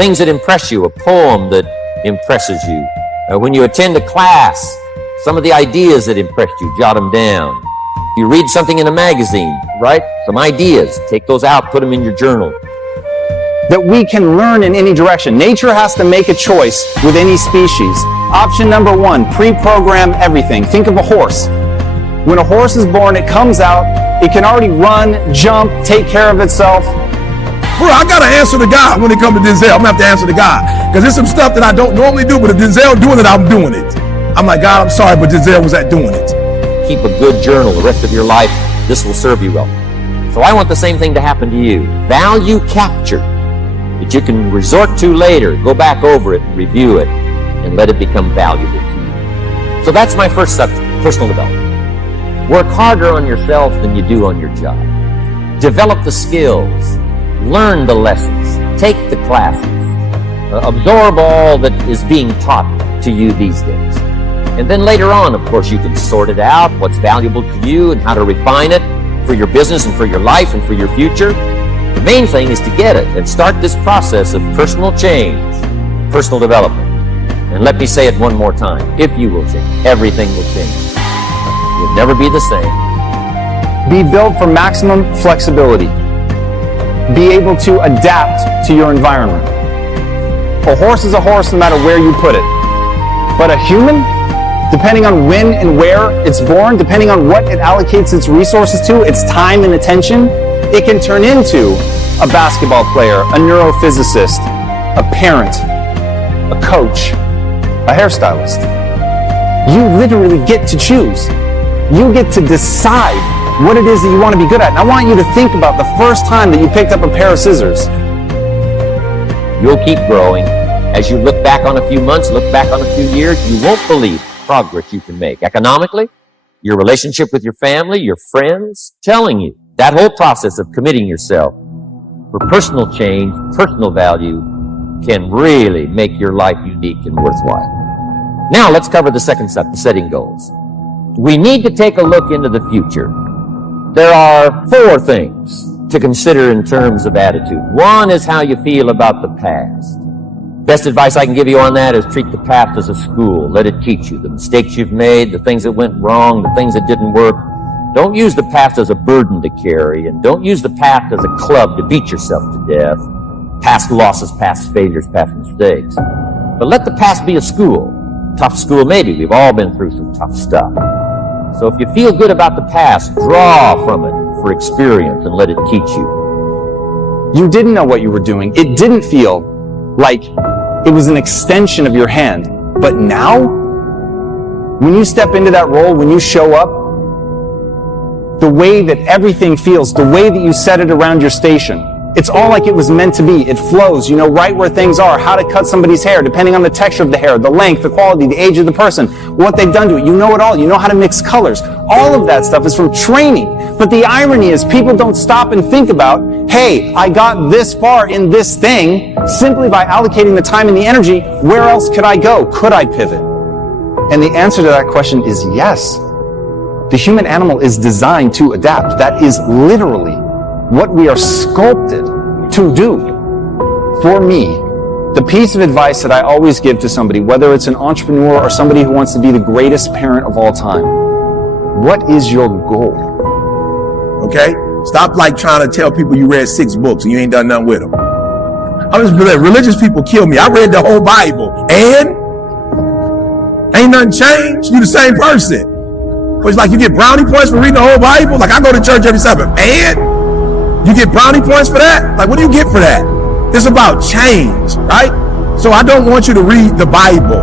Things that impress you, a poem that impresses you. When you attend a class, some of the ideas that impressed you, jot them down. If you read something in a magazine, write some ideas, take those out, put them in your journal. That we can learn in any direction. Nature has to make a choice with any species. Option number one, pre-program everything. Think of a horse. When a horse is born, it comes out, it can already run, jump, take care of itself. Bro, I gotta answer the guy when it comes to Denzel. I'm gonna have to answer the guy. Because there's some stuff that I don't normally do, but if Denzel doing it, I'm doing it. I'm like, God, I'm sorry, but Denzel was at doing it. Keep a good journal the rest of your life. This will serve you well. So I want the same thing to happen to you. Value capture that you can resort to later. Go back over it and review it and let it become valuable to you. So that's my first subject, personal development. Work harder on yourself than you do on your job. Develop the skills. Learn the lessons. Take the classes. Absorb all that is being taught to you these days. And then later on, of course, you can sort it out, what's valuable to you and how to refine it for your business and for your life and for your future. The main thing is to get it and start this process of personal change, personal development. And let me say it one more time. If you will change, everything will change. You'll never be the same. Be built for maximum flexibility. Be able to adapt to your environment. A horse is a horse no matter where you put it. But a human, depending on when and where it's born, depending on what it allocates its resources to, its time and attention, it can turn into a basketball player, a neurophysicist, a parent, a coach, a hairstylist. You literally get to choose. You get to decide what it is that you want to be good at. And I want you to think about the first time that you picked up a pair of scissors. You'll keep growing. As you look back on a few months, look back on a few years, you won't believe the progress you can make. Economically, your relationship with your family, your friends, telling you that whole process of committing yourself for personal change, personal value, can really make your life unique and worthwhile. Now let's cover the second step, setting goals. We need to take a look into the future. There are 4 things to consider in terms of attitude. One is how you feel about the past. Best advice I can give you on that is treat the past as a school. Let it teach you the mistakes you've made, the things that went wrong, the things that didn't work. Don't use the past as a burden to carry, and don't use the past as a club to beat yourself to death. Past losses, past failures, past mistakes. But let the past be a school. Tough school maybe. We've all been through some tough stuff. So if you feel good about the past, draw from it for experience and let it teach you. You didn't know what you were doing. It didn't feel like it was an extension of your hand. But now, when you step into that role, when you show up, the way that everything feels, the way that you set it around your station, it's all like it was meant to be. It flows. You know right where things are, how to cut somebody's hair, depending on the texture of the hair, the length, the quality, the age of the person, what they've done to it. You know it all. You know how to mix colors. All of that stuff is from training. But the irony is people don't stop and think about, hey, I got this far in this thing simply by allocating the time and the energy. Where else could I go? Could I pivot? And the answer to that question is yes. The human animal is designed to adapt. That is literally what we are sculpted to do. For me, the piece of advice that I always give to somebody, whether it's an entrepreneur or somebody who wants to be the greatest parent of all time, what is your goal? Okay? Stop like trying to tell people you read 6 books and you ain't done nothing with them. I'm just religious people kill me. I read the whole Bible and ain't nothing changed. You the same person. But it's like you get brownie points for reading the whole Bible. Like I go to church every Sabbath and you get brownie points for that? Like, what do you get for that? It's about change, right? So I don't want you to read the Bible.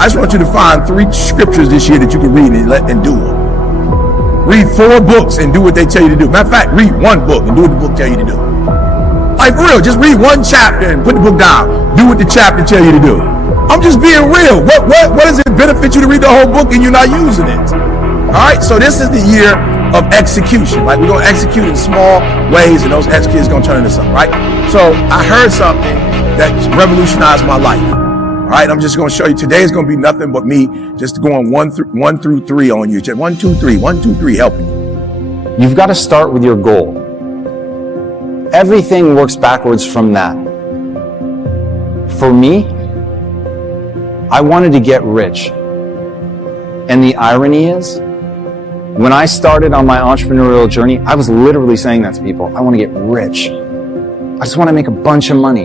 I just want you to find 3 scriptures this year that you can read and do them. Read 4 books and do what they tell you to do. Matter of fact, read 1 book and do what the book tell you to do. Like, for real, just read 1 chapter and put the book down. Do what the chapter tell you to do. I'm just being real. What does it benefit you to read the whole book and you're not using it? All right, so this is the year of execution. Like, we're going to execute in small ways, and those executes going to turn into something, right? So I heard something that revolutionized my life. All right, I'm just going to show you. Today is going to be nothing but me just going 1 through 3 on you. 1, 2, 3, 1, 2, 3, helping you. You've got to start with your goal. Everything works backwards from that. For me, I wanted to get rich. And the irony is, when I started on my entrepreneurial journey, I was literally saying that to people. I want to get rich. I just want to make a bunch of money.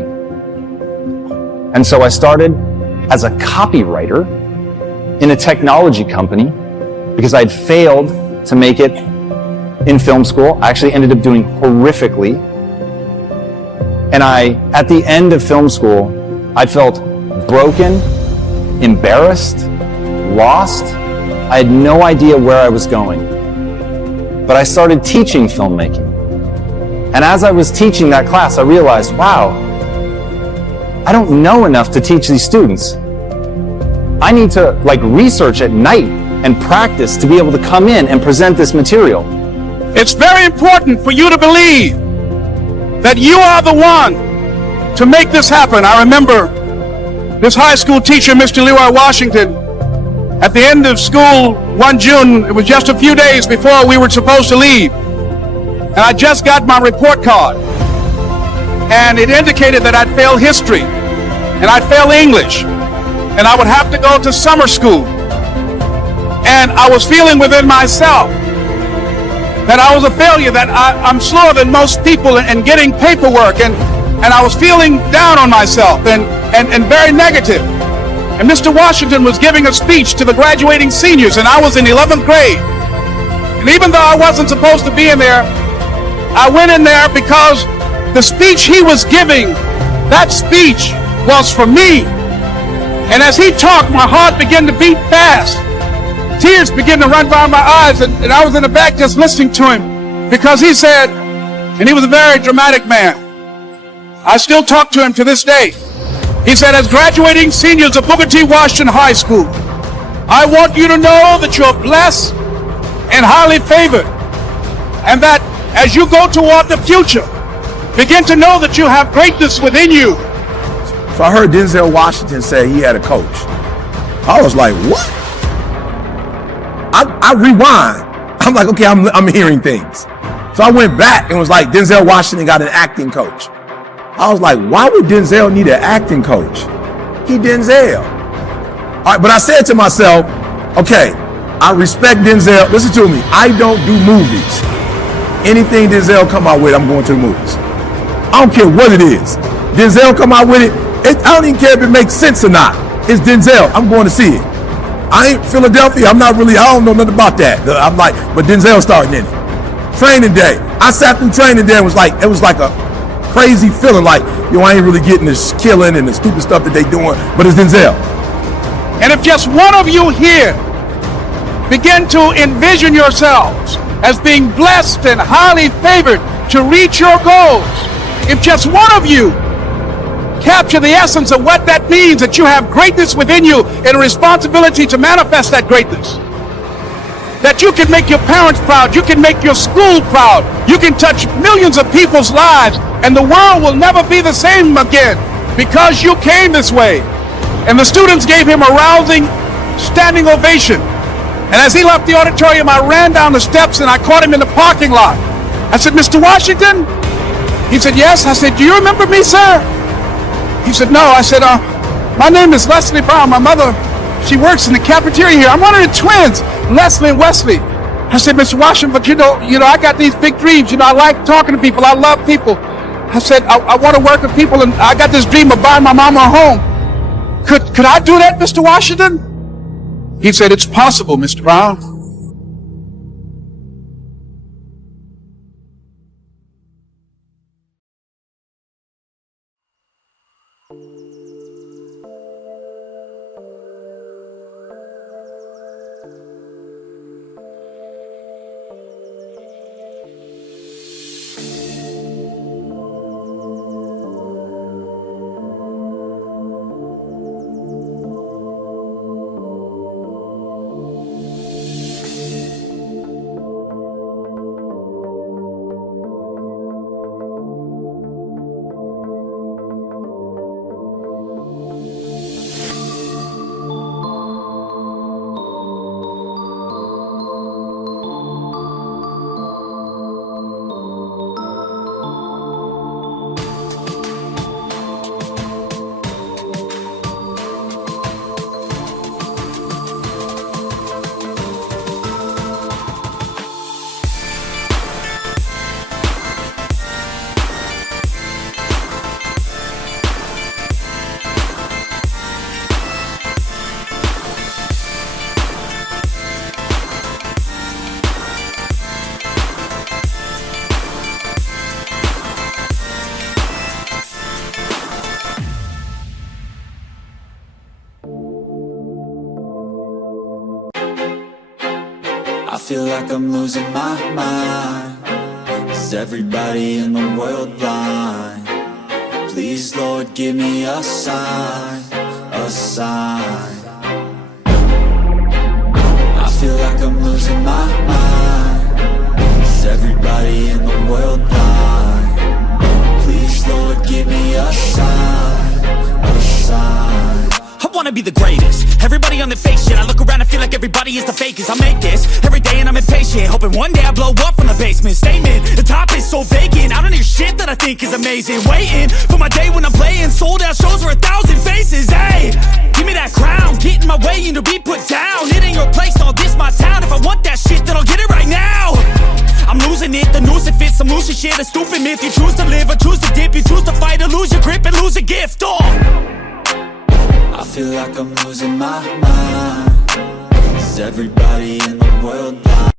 And so I started as a copywriter in a technology company because I'd failed to make it in film school. I actually ended up doing horrifically. And at the end of film school, I felt broken, embarrassed, lost. I had no idea where I was going. But I started teaching filmmaking. And as I was teaching that class, I realized, wow, I don't know enough to teach these students. I need to research at night and practice to be able to come in and present this material. It's very important for you to believe that you are the one to make this happen. I remember this high school teacher, Mr. Leroy Washington, at the end of school one June, it was just a few days before we were supposed to leave, and I just got my report card, and it indicated that I'd failed history, and I'd failed English, and I would have to go to summer school. And I was feeling within myself that I was a failure, that I'm slower than most people in getting paperwork, and I was feeling down on myself and very negative. And Mr. Washington was giving a speech to the graduating seniors, and I was in 11th grade. And even though I wasn't supposed to be in there, I went in there because the speech he was giving, that speech was for me. And as he talked, my heart began to beat fast. Tears began to run down my eyes, and I was in the back just listening to him, because he said, and he was a very dramatic man. I still talk to him to this day. He said, as graduating seniors of Booker T. Washington High School, I want you to know that you're blessed and highly favored, and that as you go toward the future, begin to know that you have greatness within you. So I heard Denzel Washington say he had a coach. I was like, what? I rewind. I'm like, okay, I'm hearing things. So I went back and was like, Denzel Washington got an acting coach. I was like, why would Denzel need an acting coach? He Denzel. All right, but I said to myself, okay, I respect Denzel. Listen to me. I don't do movies. Anything Denzel come out with, I'm going to the movies. I don't care what it is. Denzel come out with it. I don't even care if it makes sense or not. It's Denzel. I'm going to see it. I ain't Philadelphia. I don't know nothing about that. I'm like, but Denzel starting in it. Training Day. I sat through Training Day and it was like a crazy feeling, like, I ain't really getting this killing and the stupid stuff that they doing, but it's Denzel. And if just one of you here begin to envision yourselves as being blessed and highly favored to reach your goals, if just one of you capture the essence of what that means, that you have greatness within you and a responsibility to manifest that greatness, that you can make your parents proud, you can make your school proud, you can touch millions of people's lives, and the world will never be the same again because you came this way. And the students gave him a rousing standing ovation. And as he left the auditorium, I ran down the steps and I caught him in the parking lot. I said, Mr. Washington? He said, yes. I said, do you remember me, sir? He said, no. I said, my name is Leslie Brown. My mother, she works in the cafeteria here. I'm one of the twins, Leslie and Wesley. I said, Mr. Washington, but you know, I got these big dreams. I like talking to people. I love people. I said, I want to work with people, and I got this dream of buying my mama a home. Could I do that, Mr. Washington? He said, it's possible, Mr. Brown. like I'm losing my mind. Is everybody in the world blind? Please, Lord, give me a sign, a sign. I feel like I'm losing my mind. Is everybody in the world blind? Please, Lord, give me a sign, a sign. I wanna be the greatest. Everybody on the fake shit. I look around and feel like everybody is the fakest. I make this every day and I'm impatient, hoping one day I blow up from the basement. Statement, the top is so vacant. I don't hear shit that I think is amazing. Waiting for my day when I'm playing sold out shows for 1,000 faces. Hey, give me that crown, get in my way and to be put down. It ain't your place, all this my town. If I want that shit, then I'll get it right now. I'm losing it, the noose it fits. I'm losing shit, a stupid myth. You choose to live or choose to dip. You choose to fight or lose your grip and lose a gift. Oh, I feel like I'm losing my mind. Is everybody in the world blind?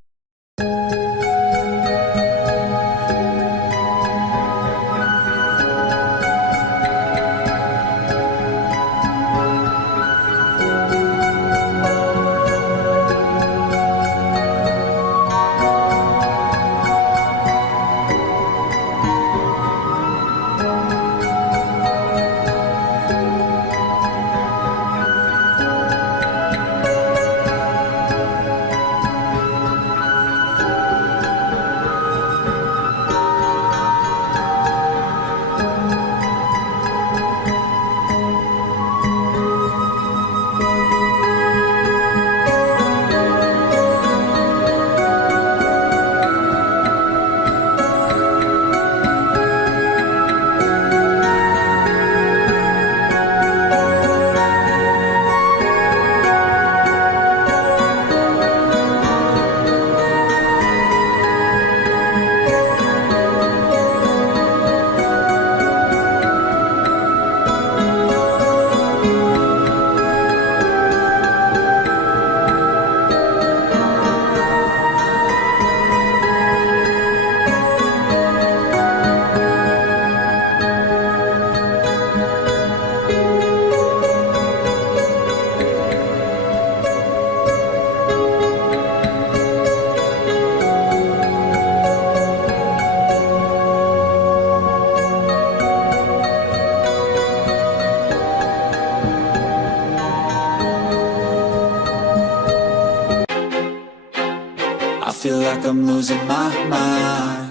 I feel like I'm losing my mind.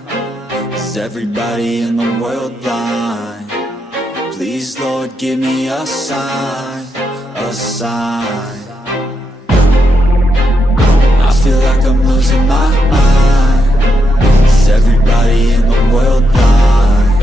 Is everybody in the world blind? Please, Lord, give me a sign, a sign. I feel like I'm losing my mind. Is everybody in the world blind?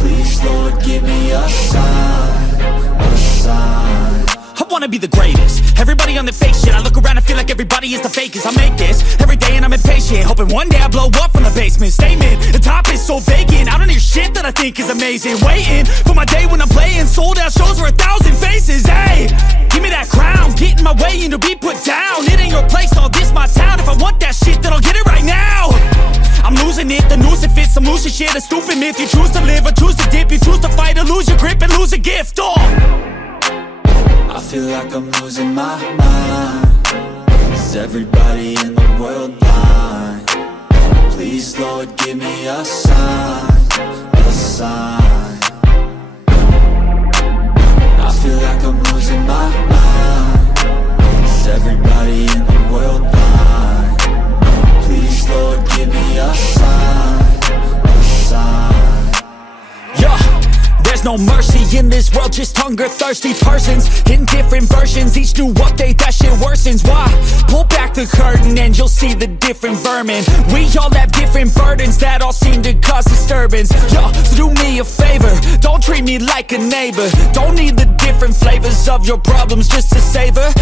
Please, Lord, give me a sign, a sign. I wanna be the greatest. Everybody on the fake shit. I look around and feel like everybody is the fakest. I make this every day and I'm impatient, hoping one day I blow up from the basement. Statement, the top is so vacant. I don't hear shit that I think is amazing. Waiting for my day when I'm playing sold out shows for 1,000 faces. Hey, give me that crown, get in my way and to be put down. It ain't your place, all this my town. If I want that shit, then I'll get it right now. I'm losing it, the noose it fits. I'm losing shit, a stupid myth. You choose to live or choose to dip. You choose to fight or lose your grip and lose a gift. Oh, I feel like I'm losing my mind. Is everybody in the world blind? Please, Lord, give me a sign, a sign. I feel like I'm losing my mind. Is everybody in the world blind? Please, Lord, give me a sign, a sign. yeah. There's no mercy in this world, just hunger-thirsty persons in different versions. Each new update, that shit worsens. Why? Pull back the curtain and you'll see the different vermin. We all have different burdens that all seem to cause disturbance. Yo, so do me a favor, don't treat me like a neighbor. Don't need the different flavors of your problems just to savor.